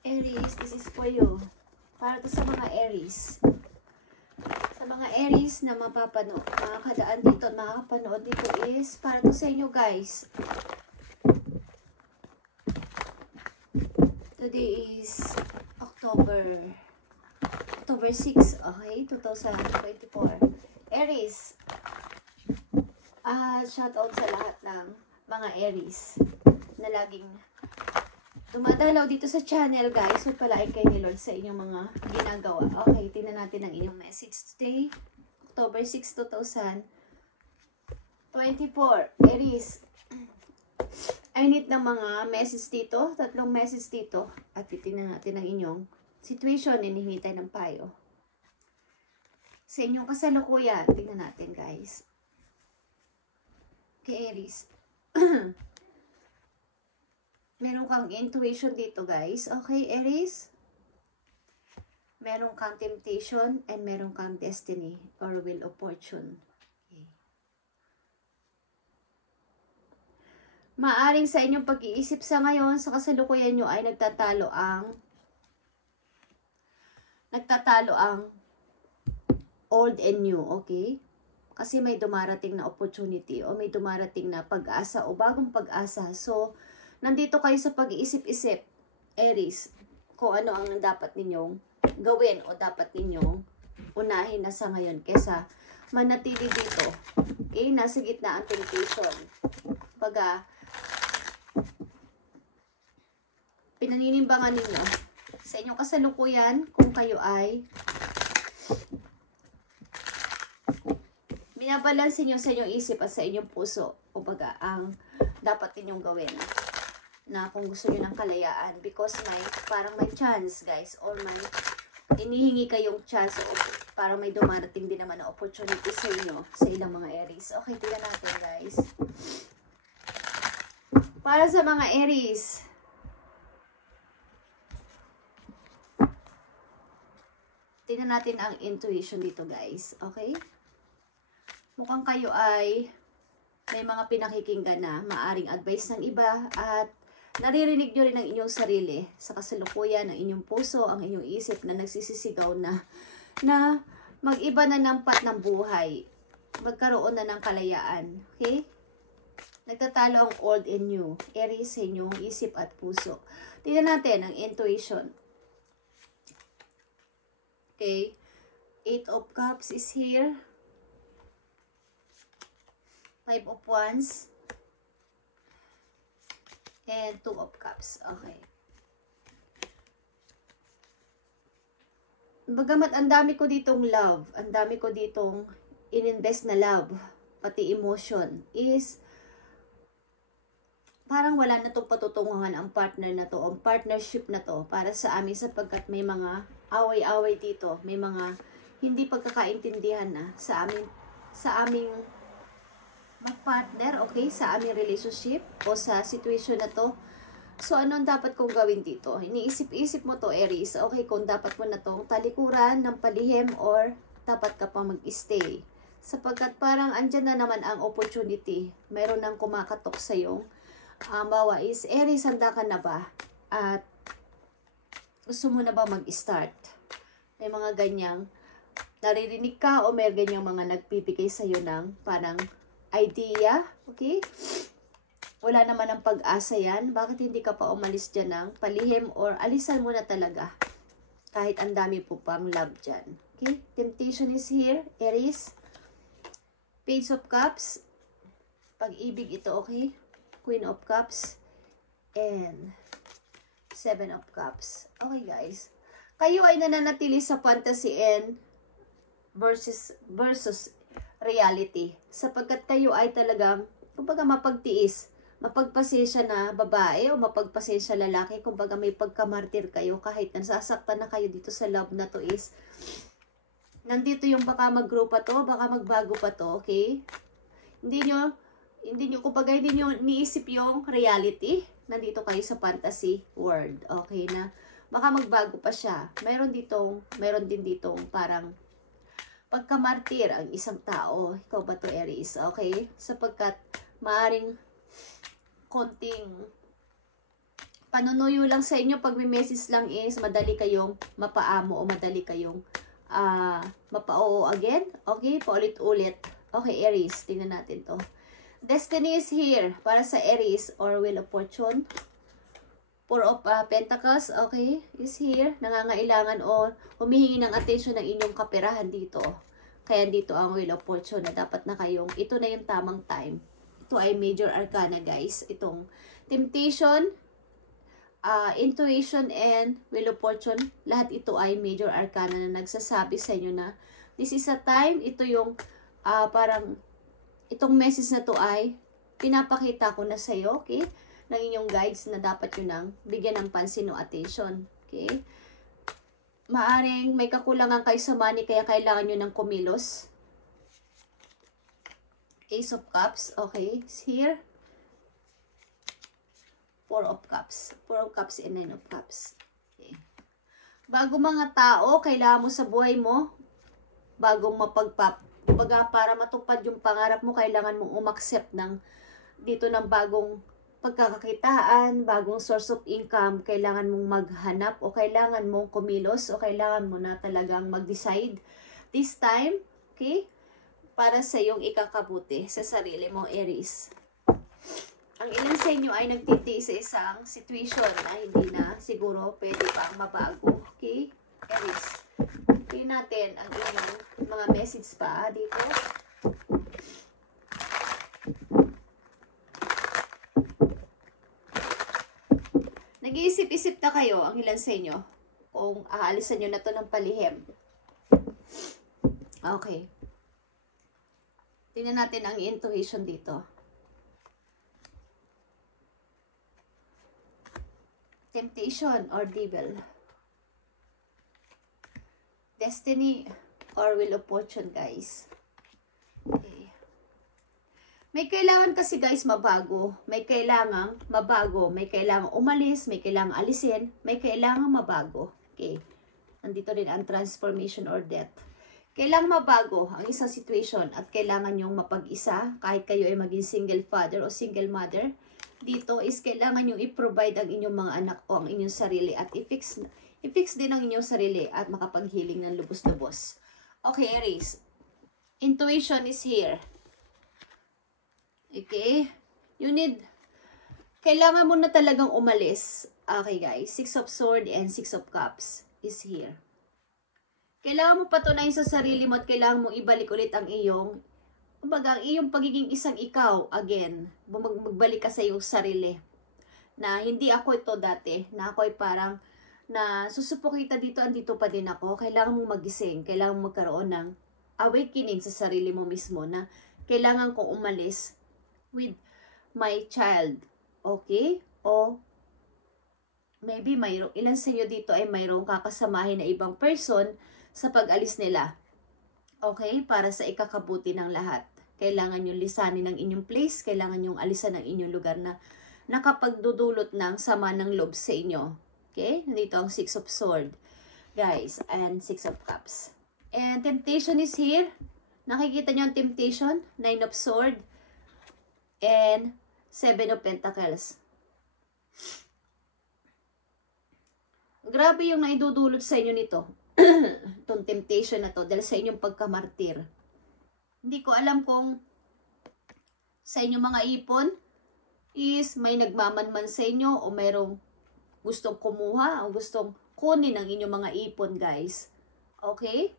Aries, this is for you. Para to sa mga Aries. Sa mga Aries na makakadaan dito at makakapanood dito is para to sa inyo guys. Today is October 6, okay? 2024. Aries. Shout out sa lahat ng mga Aries na laging dumadalaw dito sa channel guys. So palain kayo ni Lord sa inyong mga ginagawa. Okay, tingnan natin ang inyong message today. October 6, 2024. Aries. I need ng mga message dito. 3 message dito. At titingnan natin ang inyong situation. Hinihingi tayo ng payo. Sa inyong kasalukuyan. Tingnan natin guys. Kay Aries. Meron kang intuition dito guys. Okay, Aries? Meron kang temptation and meron kang destiny or will of fortune. Okay. Maaring sa inyong pag-iisip sa ngayon, sa kasalukuyan nyo ay nagtatalo ang old and new, okay? Kasi may dumarating na opportunity o may dumarating na pag-asa o bagong pag-asa. So, nandito kayo sa pag-iisip-isip, Aries, kung ano ang dapat ninyong gawin o dapat ninyong unahin na sa ngayon kesa manatili dito. Okay, nasa gitna ang temptation. Pinaninimbangan ninyo sa inyong kasalukuyan kung kayo ay binabalansin nyo sa inyong isip at sa inyong puso. Kumbaga, ang dapat ninyong gawin na kung gusto nyo ng kalayaan because parang may chance guys or may inihingi kayong chance o parang may dumarating din naman na opportunity sa inyo sa ilang mga Aries. Okay, tingnan natin guys. Para sa mga Aries, tingnan natin ang intuition dito guys. Okay? Mukhang kayo ay may mga pinakikinggan na maaring advice ng iba at naririnig nyo rin ang inyong sarili sa kasalukuyan, ang inyong puso, ang inyong isip na nagsisisigaw na mag-iba na ng path ng buhay. Magkaroon na ng kalayaan. Okay? Nagtatalo ang old and new. Aries sa inyong isip at puso. Tingnan natin ang intuition. Okay? 8 of Cups is here. 5 of Wands. And 2 of Cups. Okay. Bagamat ang dami ko ditong love, ang dami ko ditong ininvest na love, pati emotion, is parang wala na itong patutunguhan ang partner na to, ang partnership na to para sa amin sapagkat may mga away-away dito, may mga hindi pagkakaintindihan na sa aming mag-partner, okay, sa aming relationship o sa situation na to. So, anong dapat kong gawin dito? Iniisip-isip mo to, Aries. Okay, kung dapat mo na tong talikuran ng palihim or dapat ka pa mag-stay. Sapagkat parang andyan na naman ang opportunity. Meron nang kumakatok sa iyong bawa is, Aries, handa ka na ba? At gusto mo na ba mag-start? May mga ganyang naririnig ka o may ganyang mga nagpipigay sa iyo ng parang idea, okay? Wala naman ang pag-asa yan. Bakit hindi ka pa umalis dyan ng palihim or alisan mo na talaga? Kahit ang dami po pang love dyan. Okay? Temptation is here, Aries. Page of Cups. Pag-ibig ito, okay? Queen of Cups. And 7 of Cups. Okay, guys. Kayo ay nananatili sa fantasy and versus reality. Sapagkat kayo ay talagang, kumbaga mapagtiis, mapagpasensya na babae o mapagpasensya lalaki, kumbaga may pagkamartir kayo kahit nasasaktan na kayo dito sa love na to is, nandito yung baka mag-grow pa to, baka magbago pa to, okay? Hindi nyo, kumbaga hindi nyo niisip yung reality, nandito kayo sa fantasy world, okay, na baka magbago pa siya. Meron din ditong parang pagkamartir ang isang tao. Ikaw ba to, Aries? Okay? Sapagkat maaring konting panunuyo lang sa inyo pag may message lang is madali kayong mapaamo o madali kayong mapa-oo again. Okay, paulit-ulit. Okay, Aries, tingnan natin to. Destiny is here para sa Aries or Wheel of Fortune. Four of Pentacles, okay, is here. Nangangailangan o humihingi ng attention ng inyong kaperahan dito. Kaya dito ang Wheel of Fortune na dapat na kayong, ito na yung tamang time. Ito ay major arcana guys. Itong temptation, intuition, and Wheel of Fortune. Lahat ito ay major arcana na nagsasabi sa inyo na this is a time, ito yung parang, itong message na to ay pinapakita ko na sa iyo, okay? Ng inyong guides na dapat yun ang bigyan ng pansin o attention, okay? Maaring may kakulangan kayo sa money kaya kailangan nyo ng kumilos. Ace of Cups, okay, it's here. Four of Cups and Nine of Cups. Okay. Bago mga tao, kailangan mo sa buhay mo, bagong para matupad yung pangarap mo, kailangan mong umaccept ng dito ng bagong pagkakakitaan, bagong source of income, kailangan mong maghanap o kailangan mong kumilos o kailangan mo na talagang mag-decide this time, okay? Para sa iyong ikakabuti sa sarili mo, Aries. Ang ilan sa inyo ay nagtitiis sa isang situation na hindi na siguro pwede pang mabago, okay? Aries. Tingnan natin ang inyong mga message pa dito. Nag-iisip-isip na kayo, ang ilan sa inyo, kung aalisan nyo na to ng palihim. Okay. Tingnan natin ang intuition dito. Temptation or devil. Destiny or Wheel of Fortune, guys. Okay. May kailangan kasi guys mabago, may kailangang mabago, may kailangang umalis, may kailangang alisin, may kailangang mabago. Okay. Nandito rin ang transformation or death. Kailangang mabago ang isang situation at kailangan nyong mapag-isa kahit kayo ay maging single father o single mother. Dito is kailangan nyong i-provide ang inyong mga anak o ang inyong sarili at i-fix din ang inyong sarili at makapaghiling ng lubos-lubos. Okay, Aries. Intuition is here. Okay? Kailangan mo na talagang umalis. Okay guys, Six of Swords and Six of Cups is here. Kailangan mo patunayan sa sarili mo at kailangan mo ibalik ulit ang iyong pagiging isang ikaw again. Magbalik ka sa iyong sarili. Na hindi ako ito dati, na ako ay parang na susupo kita dito, andito pa din ako. Kailangan mo magising, kailangan mo magkaroon ng awakening sa sarili mo mismo na kailangan kong umalis with my child. Okay? O maybe ilan sa inyo dito ay mayroong kakasamahin na ibang person sa pag-alis nila. Okay? Para sa ikakabuti ng lahat. Kailangan nyo lisanin ang inyong place, kailangan nyo alisan ang inyong lugar na nakapagdudulot ng sama ng loob sa inyo. Okay? Dito ang Six of Swords, guys, and Six of Cups. And temptation is here. Nakikita nyo ang temptation? Nine of Swords and Seven of Pentacles. Grabe yung naidudulot sa inyo nito. Itong temptation na to dahil sa inyong pagkamartir. Hindi ko alam kung sa inyong mga ipon is may nagmamanman sa inyo o mayroong gustong kumuha o gustong kunin ang inyong mga ipon, guys. Okay?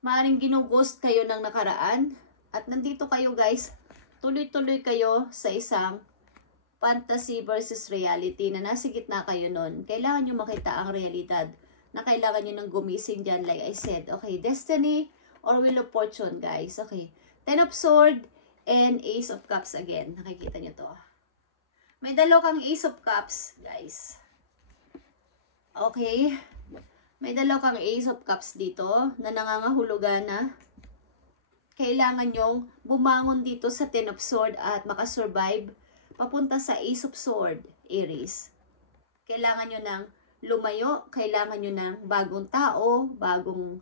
Maaaring ginughost kayo ng nakaraan at nandito kayo, guys. Tuloy-tuloy kayo sa isang fantasy versus reality na nasa gitna kayo nun. Kailangan nyo makita ang realidad na kailangan nyo nang gumising dyan, like I said. Okay, Destiny or Wheel of Fortune, guys. Okay, Ten of Swords and Ace of Cups again. Nakikita nyo to. May dalaw kang Ace of Cups, guys. Okay. May dalaw kang Ace of Cups dito na nangangahulugan na kailangan nyong bumangon dito sa Ten of Swords at makasurvive papunta sa Ace of Swords, Aries. Kailangan nyo ng lumayo, kailangan nyo ng bagong tao, bagong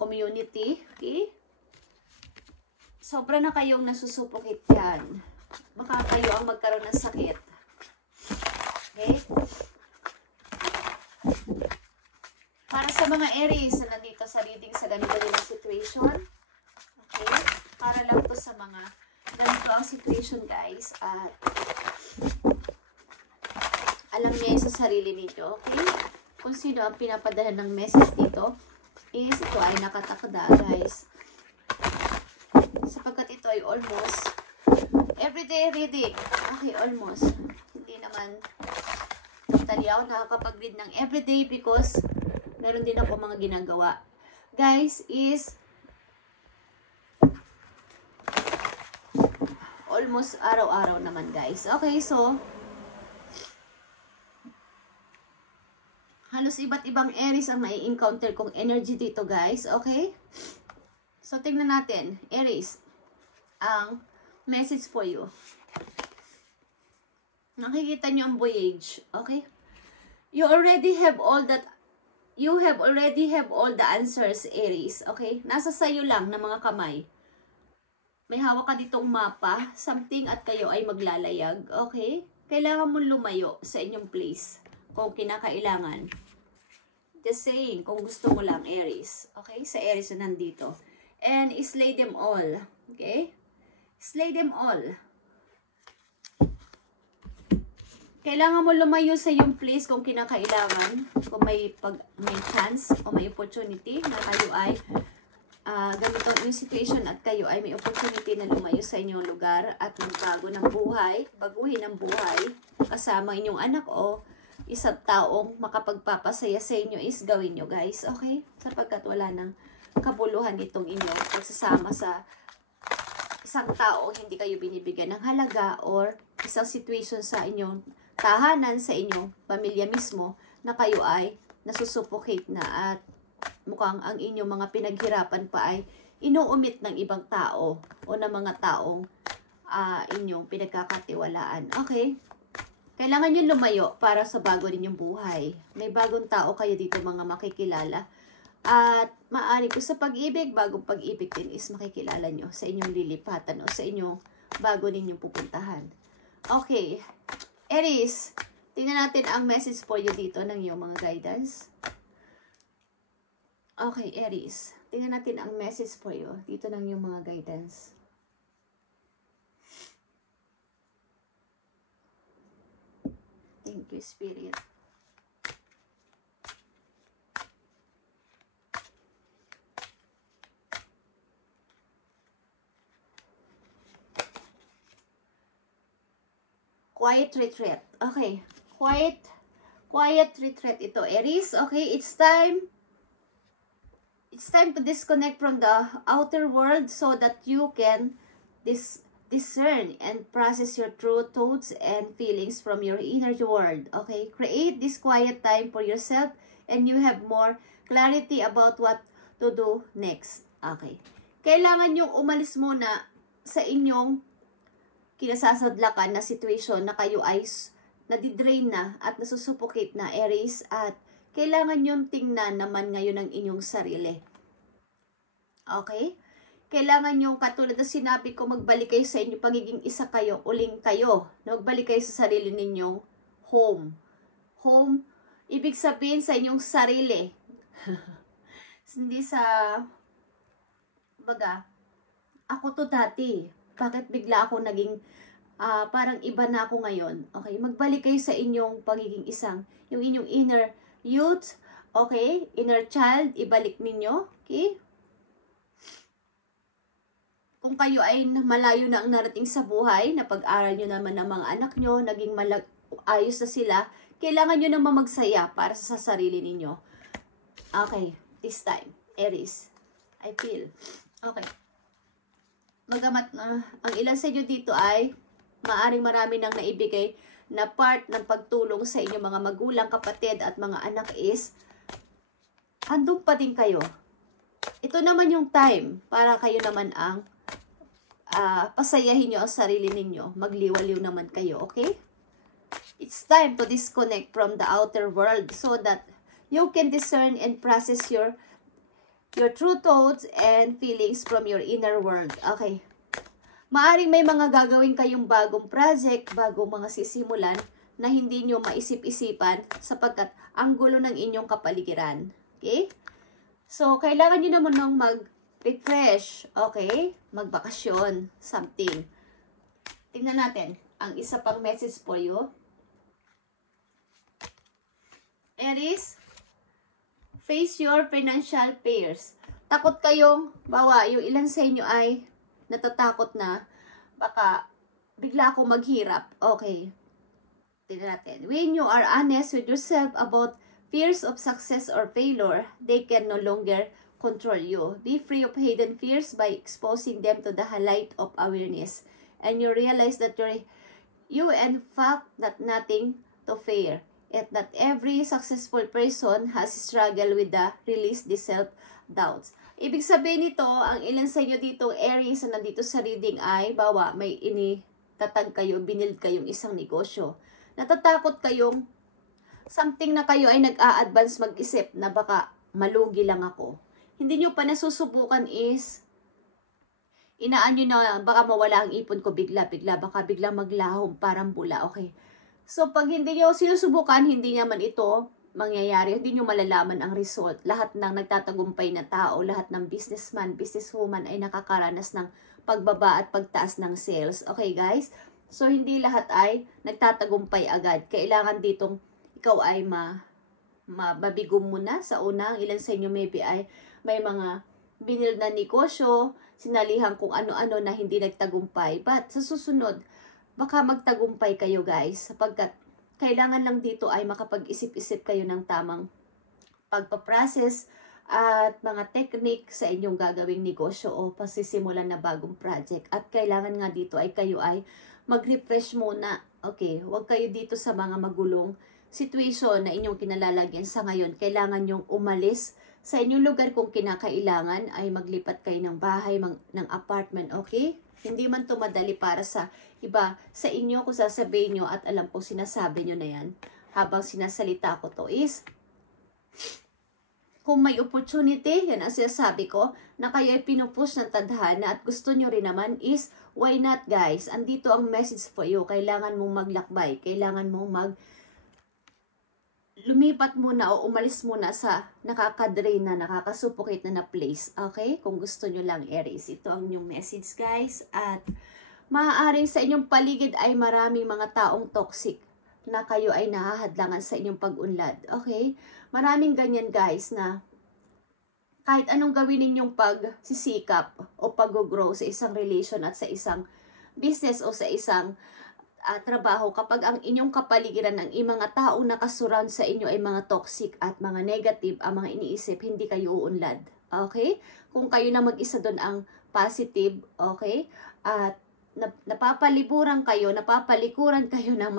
community. Okay? Sobra na kayong nasusupokit yan. Baka kayo ang magkaroon ng sakit. Okay? Para sa mga Aries na nandito sa reading sa ganito nilang situation. Okay? Para lang to sa mga ganito ang situation, guys. At alam niya yun sa sarili ninyo. Okay? Kung sino ang pinapadala ng message dito is ito ay nakatakda, guys. Sapagkat ito ay almost everyday reading. Okay, almost. Hindi naman totally ako nakakapag-read ng everyday because meron din ako mga ginagawa. Guys, is almost araw-araw naman, guys. Okay, so halos iba't ibang Aries ang mai-encounter kong energy dito, guys. Okay? So, tingnan natin. Aries, ang message for you. Nakikita nyo ang voyage. Okay? You already have all the answers, Aries. Okay? Nasa sayo lang ng mga kamay. May hawak ka ditong mapa, something at kayo ay maglalayag. Okay? Kailangan mong lumayo sa inyong place kung kinakailangan. Just saying, kung gusto mo lang, Aries. Okay? Sa Aries na nandito. And slay them all. Okay? Slay them all. Kailangan mo lumayo sa yung place kung kinakailangan, kung may chance o may opportunity na kayo ay ganito yung situation at kayo ay may opportunity na lumayo sa inyong lugar at magbago ng buhay, baguhin ang buhay kasama inyong anak o isang taong makapagpapasaya sa inyo is gawin nyo, guys. Okay? Sapagkat wala nang kabuluhan itong inyong pagsasama sa isang tao hindi kayo binibigyan ng halaga or isang situation sa inyong tahanan, sa inyong pamilya mismo na kayo ay nasusuffocate na at mukhang ang inyong mga pinaghirapan pa ay inuumit ng ibang tao o ng mga taong inyong pinagkakatiwalaan. Okay? Kailangan nyo lumayo para sa bago ninyong buhay. May bagong tao kayo dito mga makikilala. At maaari ko sa pag-ibig, bagong pag-ibig din is makikilala nyo sa inyong lilipatan o sa inyong bago ninyong pupuntahan. Okay. Aries, tingnan natin ang message for you dito ng iyong mga guidance. Okay, Aries. Tingnan natin ang message for you dito ng iyong mga guidance. Thank you, Spirit. Quiet retreat. Okay. Quiet retreat ito, Aries. Okay, it's time to disconnect from the outer world so that you can discern and process your true thoughts and feelings from your inner world. Okay, create this quiet time for yourself and you have more clarity about what to do next. Okay, kailangan yung umalis muna sa inyong kinasasadlakan na situation na kayo ay nadidrain na at nasusuffocate na, Aries, at kailangan yung tingnan naman ngayon ng inyong sarili. Okay? Kailangan yung katulad na sinabi ko, magbalik kayo sa inyong pagiging isa kayo, uling kayo, na magbalik kayo sa sarili ninyong home. Home, ibig sabihin sa inyong sarili. Hindi sa, baga, ako to dati. Bakit bigla ako naging parang iba na ako ngayon? Okay, magbalik kayo sa inyong pagiging isang, yung inyong inner youth, okay, inner child, ibalik ninyo, okay? Kung kayo ay malayo na ang narating sa buhay, napag-aral nyo naman ng mga anak nyo, naging ayos na sila, kailangan nyo naman magsaya para sa sarili ninyo. Okay, this time, Aries, I feel, okay. Magamat ang ilan sa inyo dito ay maaring marami nang naibigay na part ng pagtulong sa inyong mga magulang, kapatid at mga anak is andun pa din kayo. Ito naman yung time para kayo naman ang pasayahin nyo ang sarili ninyo. Magliwaliw naman kayo, okay? It's time to disconnect from the outer world so that you can discern and process your true thoughts and feelings from your inner world. Okay. Maaring may mga gagawin kayong bagong project, bagong mga sisimulan na hindi nyo maisip-isipan sapagkat ang gulo ng inyong kapaligiran. Okay? So, kailangan nyo naman nung mag-refresh. Okay? Magbakasyon. Something. Tingnan natin ang isa pang message for you. Aries, face your financial fears. Takot kayong, bawa, yung ilan sa inyo ay natatakot na baka bigla akong maghirap. Okay. Tingnan natin. When you are honest with yourself about fears of success or failure, they can no longer control you. Be free of hidden fears by exposing them to the light of awareness. And you realize that you in fact not nothing to fear. At that every successful person has struggled with the release the self-doubts. Ibig sabihin nito, ang ilan sa inyo dito, Aries, na nandito sa reading ay, bawa, may initatag kayo, binild kayong isang negosyo. Natatakot kayong something na kayo ay nag-a-advance mag-isip na baka malugi lang ako. Hindi nyo pa nasusubukan is, inaan nyo na baka mawala ang ipon ko bigla-bigla, baka biglang maglahom parang bula, okay? So, pag hindi nyo sinusubukan, hindi naman ito mangyayari. Hindi nyo malalaman ang result. Lahat ng nagtatagumpay na tao, lahat ng businessman, businesswoman ay nakakaranas ng pagbaba at pagtaas ng sales. Okay, guys? So, hindi lahat ay nagtatagumpay agad. Kailangan ditong ikaw ay mabigo muna sa una. Ilan sa inyo maybe ay may mga binil na negosyo, sinalihan kung ano-ano na hindi nagtagumpay. But sa susunod, baka magtagumpay kayo guys, sapagkat kailangan lang dito ay makapag-isip-isip kayo ng tamang pagpaprocess at mga technique sa inyong gagawing negosyo o pasisimulan na bagong project. At kailangan nga dito ay kayo ay mag-refresh muna. Okay, huwag kayo dito sa mga magulong situation na inyong kinalalagyan sa ngayon. Kailangan nyong umalis sa inyong lugar kung kinakailangan ay maglipat kayo ng bahay, ng apartment, okay? Hindi man to madali para sa iba. Sa inyo, kung sasabihin nyo at alam ko sinasabi nyo na yan, habang sinasalita ko to is, kung may opportunity, yan ang sinasabi ko, na kayo ay pinupush ng tadhana at gusto nyo rin naman is, why not guys? Andito ang message for you. Kailangan mong maglakbay. Kailangan mong lumipat muna o umalis muna sa nakakadrain na, nakakasuffocate na place. Okay? Kung gusto nyo lang, Aries. Ito ang inyong message, guys. At maaaring sa inyong paligid ay maraming mga taong toxic na kayo ay nahahadlangan sa inyong pag-unlad. Okay? Maraming ganyan, guys, na kahit anong gawin ninyong pagsisikap o pag-grow sa isang relation at sa isang business o sa isang trabaho, kapag ang inyong kapaligiran ng mga taong nakasurround sa inyo ay mga toxic at mga negative, ang mga iniisip, hindi kayo uunlad. Okay? Kung kayo na mag-isa doon ang positive, okay? At napapalikuran kayo ng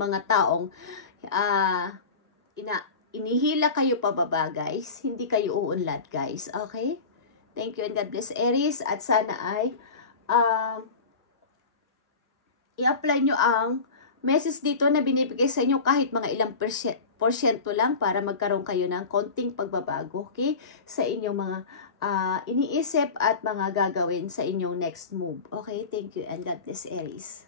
mga taong inihila kayo pababa, guys. Hindi kayo uunlad, guys. Okay? Thank you and God bless, Aries. At sana ay i-apply nyo ang message dito na binibigay sa inyo kahit mga ilang porsyento lang para magkaroon kayo ng konting pagbabago, okay? Sa inyong mga iniisip at mga gagawin sa inyong next move. Okay? Thank you and God bless, Aries.